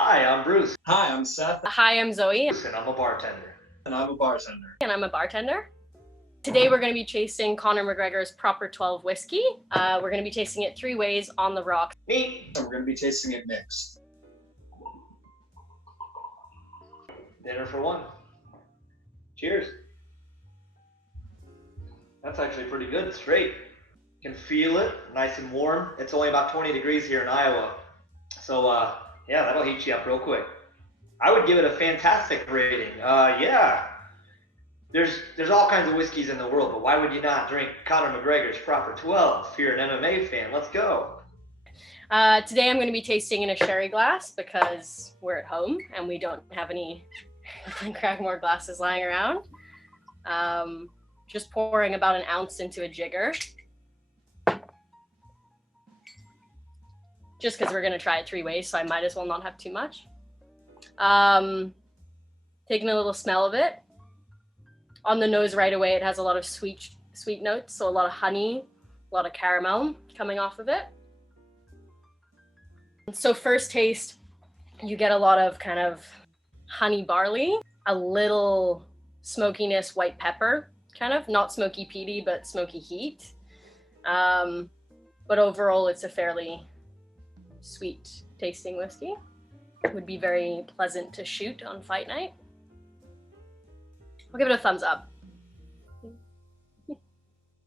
Hi, I'm Bruce. Hi, I'm Seth. Hi, I'm Zoe. And I'm a bartender. And I'm a bartender. And I'm a bartender. Today we're going to be tasting Conor McGregor's Proper 12 whiskey. We're going to be tasting it 3 ways on the rocks. Neat. And we're going to be tasting it mixed. Dinner for one. Cheers. That's actually pretty good, straight. You can feel it, nice and warm. It's only about 20 degrees here in Iowa. So yeah, that'll heat you up real quick. I would give it a fantastic rating. Yeah. There's all kinds of whiskeys in the world, but why would you not drink Conor McGregor's Proper 12 if you're an MMA fan? Let's go. Today I'm going to be tasting in a sherry glass because we're at home and we don't have any Crackmore glasses lying around. Just pouring about an ounce into a jigger. Just because we're going to try it 3 ways, so I might as well not have too much. Taking a little smell of it. On the nose right away, it has a lot of sweet notes, so a lot of honey, a lot of caramel coming off of it. So first taste, you get a lot of kind of honey barley, a little smokiness, white pepper, kind of, not smoky peaty, but smoky heat. But overall, it's a fairly sweet tasting whiskey. It would be very pleasant to shoot on fight night. I'll give it a thumbs up.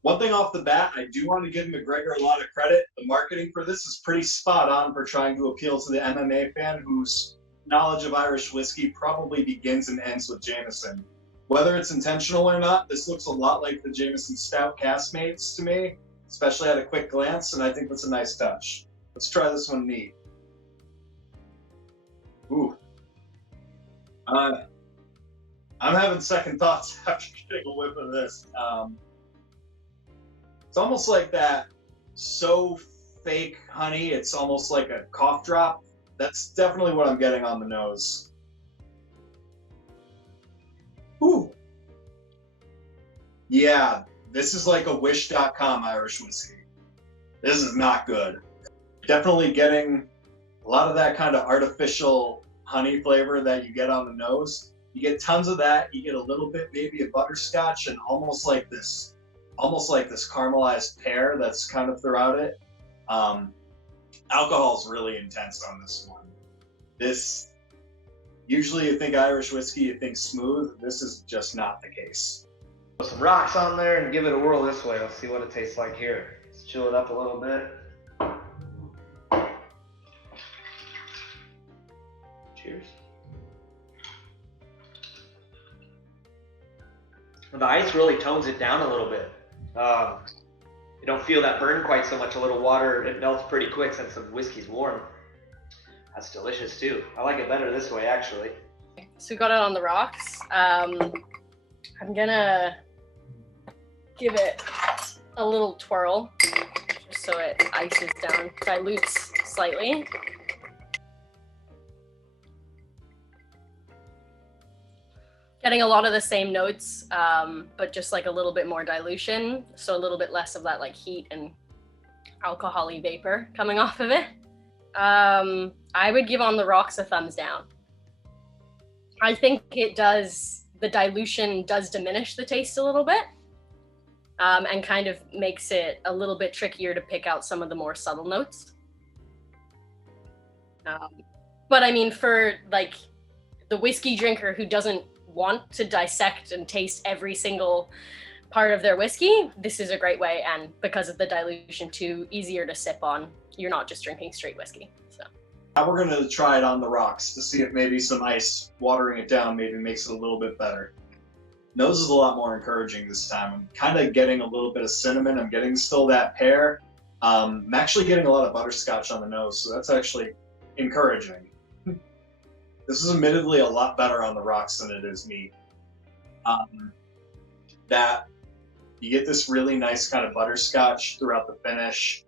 One thing off the bat, I do want to give McGregor a lot of credit. The marketing for this is pretty spot on for trying to appeal to the MMA fan whose knowledge of Irish whiskey probably begins and ends with Jameson. Whether it's intentional or not, this looks a lot like the Jameson Stout Caskmates to me, especially at a quick glance, and I think that's a nice touch. Let's try this one neat. Ooh. I'm having second thoughts after getting a whiff of this. It's almost like that so fake honey, it's almost like a cough drop. That's definitely what I'm getting on the nose. Ooh. Yeah, this is like a wish.com Irish whiskey. This is not good. Definitely getting a lot of that kind of artificial honey flavor that you get on the nose. You get tons of that. You get a little bit maybe of butterscotch and almost like this caramelized pear that's kind of throughout it. Alcohol's really intense on this one. This, usually you think Irish whiskey, you think smooth. This is just not the case. Put some rocks on there and give it a whirl this way. Let's see what it tastes like here. Let's chill it up a little bit. Cheers. The ice really tones it down a little bit. You don't feel that burn quite so much. A little water, it melts pretty quick since the whiskey's warm. That's delicious too. I like it better this way, actually. So we got it on the rocks. I'm gonna give it a little twirl just so it ices down, dilutes slightly. Getting a lot of the same notes, but just like a little bit more dilution. So a little bit less of that like heat and alcohol-y vapor coming off of it. I would give on the rocks a thumbs down. I think the dilution does diminish the taste a little bit, and kind of makes it a little bit trickier to pick out some of the more subtle notes. But I mean, for like the whiskey drinker who doesn't want to dissect and taste every single part of their whiskey, this is a great way, and because of the dilution too, easier to sip on. You're not just drinking straight whiskey. So now we're gonna try it on the rocks to see if maybe some ice watering it down maybe makes it a little bit better. Nose is a lot more encouraging this time. I'm kind of getting a little bit of cinnamon. I'm getting still that pear. I'm actually getting a lot of butterscotch on the nose, so that's actually encouraging. This is admittedly a lot better on the rocks than it is neat. That you get this really nice kind of butterscotch throughout the finish.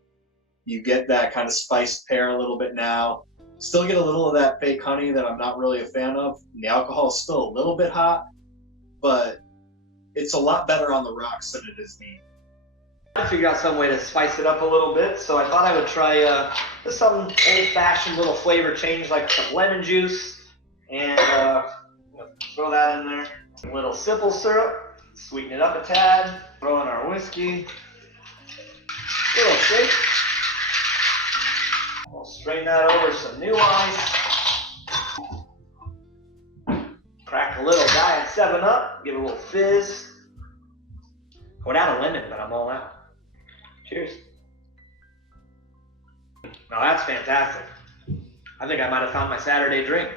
You get that kind of spiced pear a little bit now. Still get a little of that fake honey that I'm not really a fan of. And the alcohol is still a little bit hot, but it's a lot better on the rocks than it is neat. I figured out some way to spice it up a little bit, so I thought I would try just some old-fashioned little flavor change, like some lemon juice, and throw that in there. A little simple syrup, sweeten it up a tad, throw in our whiskey, a little shake. We'll strain that over some new ice. Crack a little Diet 7-Up, give it a little fizz. Going out a lemon, but I'm all out. Cheers. Now that's fantastic. I think I might have found my Saturday drink.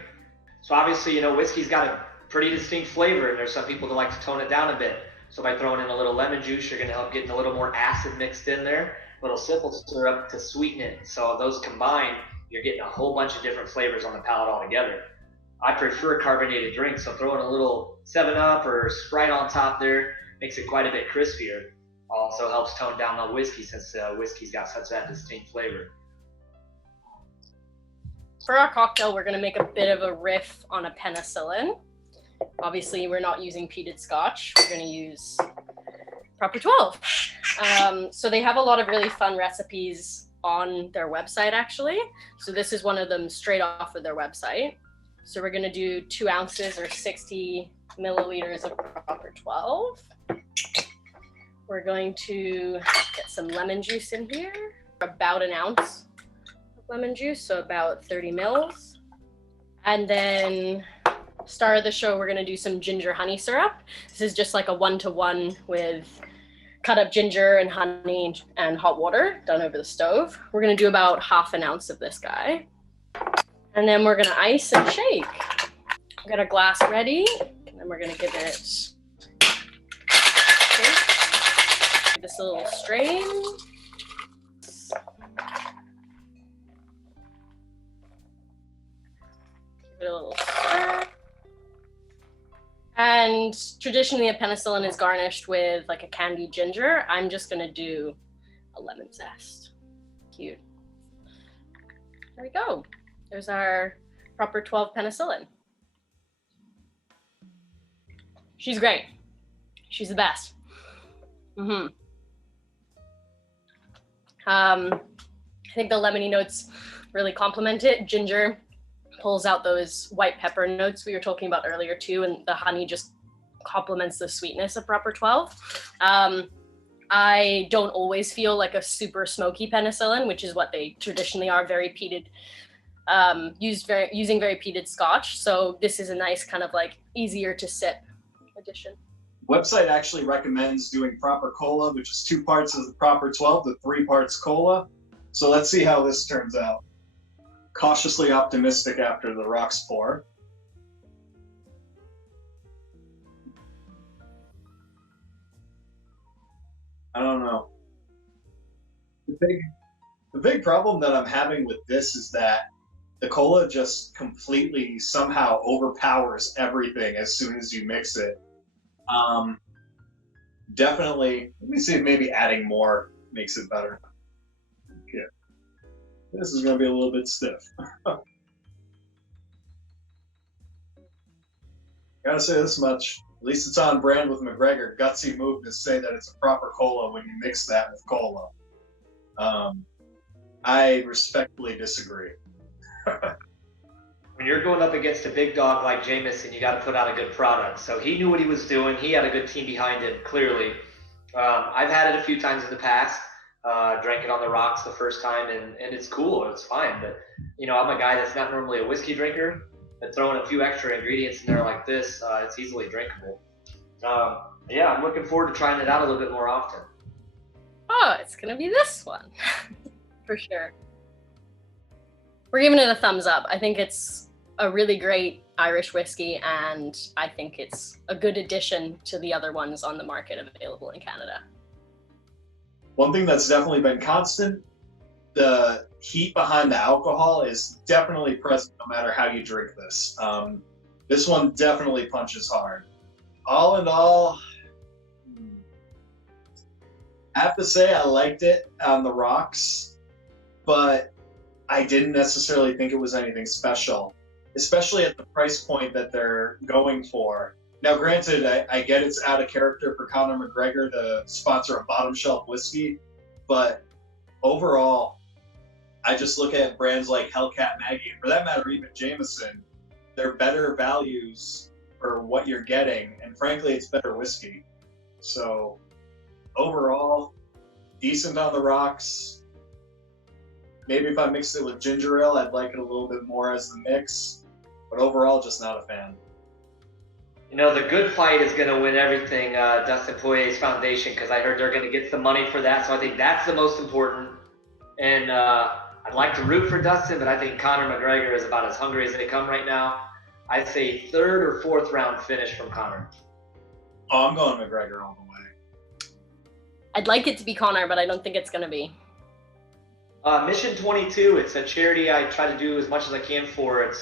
So obviously, whiskey's got a pretty distinct flavor, and there's some people that like to tone it down a bit. So by throwing in a little lemon juice, you're going to help getting a little more acid mixed in there. A little simple syrup to sweeten it. So those combined, you're getting a whole bunch of different flavors on the palate altogether. I prefer carbonated drinks, so throwing a little 7-Up or Sprite on top there makes it quite a bit crispier. Also helps tone down the whiskey, since whiskey's got such that distinct flavor. For our cocktail, we're going to make a bit of a riff on a penicillin. Obviously, we're not using peated scotch. We're going to use Proper 12. So they have a lot of really fun recipes on their website, actually. So this is one of them straight off of their website. So we're going to do 2 ounces or 60 milliliters of Proper 12. We're going to get some lemon juice in here, about an ounce of lemon juice, so about 30 mils. And then star of the show, we're going to do some ginger honey syrup. This is just like a 1-to-1 with cut up ginger and honey and hot water done over the stove. We're going to do about half an ounce of this guy. And then we're going to ice and shake. I've got a glass ready, and then we're going to give it give this a little strain. Give it a little stir. And traditionally, a penicillin is garnished with like a candied ginger. I'm just gonna do a lemon zest. Cute. There we go. There's our Proper 12 penicillin. She's great. She's the best. I think the lemony notes really complement it. Ginger pulls out those white pepper notes we were talking about earlier too, and the honey just complements the sweetness of Proper 12. I don't always feel like a super smoky penicillin, which is what they traditionally are, very peated, using very peated scotch. So this is a nice kind of like easier to sip addition. Website actually recommends doing Proper Cola, which is 2 parts of the Proper 12 to 3 parts cola. So let's see how this turns out. Cautiously optimistic after the rocks pour. I don't know. The big problem that I'm having with this is that the cola just completely somehow overpowers everything as soon as you mix it. Definitely, let me see if maybe adding more makes it better. Okay. This is going to be a little bit stiff. Gotta say this much. At least it's on brand with McGregor. Gutsy move to say that it's a proper cola when you mix that with cola. I respectfully disagree. When you're going up against a big dog like Jameson, you got to put out a good product. So he knew what he was doing. He had a good team behind him, clearly. I've had it a few times in the past. Drank it on the rocks the first time, and it's cool. It's fine. But, I'm a guy that's not normally a whiskey drinker. But throwing a few extra ingredients in there like this, it's easily drinkable. Yeah, I'm looking forward to trying it out a little bit more often. Oh, it's going to be this one. For sure. We're giving it a thumbs up. I think it's a really great Irish whiskey, and I think it's a good addition to the other ones on the market available in Canada. One thing that's definitely been constant, the heat behind the alcohol is definitely present no matter how you drink this. This one definitely punches hard. All in all, I have to say I liked it on the rocks, but I didn't necessarily think it was anything special, especially at the price point that they're going for. Now, granted, I get it's out of character for Conor McGregor to sponsor a bottom shelf whiskey, but overall, I just look at brands like Hellcat Maggie, and for that matter, even Jameson. They're better values for what you're getting, and frankly, it's better whiskey. So, overall, decent on the rocks. Maybe if I mixed it with ginger ale, I'd like it a little bit more as the mix, but overall, just not a fan. You know, the good fight is going to win everything, Dustin Poirier's foundation, because I heard they're going to get some money for that. So I think that's the most important. And I'd like to root for Dustin, but I think Conor McGregor is about as hungry as they come right now. I'd say third or fourth round finish from Conor. Oh, I'm going McGregor all the way. I'd like it to be Conor, but I don't think it's going to be. Mission 22, it's a charity I try to do as much as I can for. It's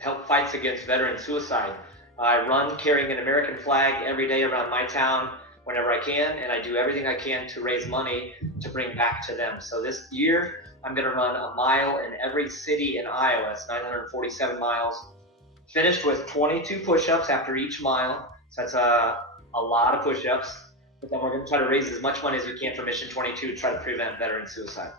help fights against veteran suicide. I run carrying an American flag every day around my town whenever I can, and I do everything I can to raise money to bring back to them. So this year, I'm going to run a mile in every city in Iowa. It's 947 miles. Finished with 22 push-ups after each mile. So that's a lot of push-ups. But then we're going to try to raise as much money as we can for Mission 22 to try to prevent veteran suicide.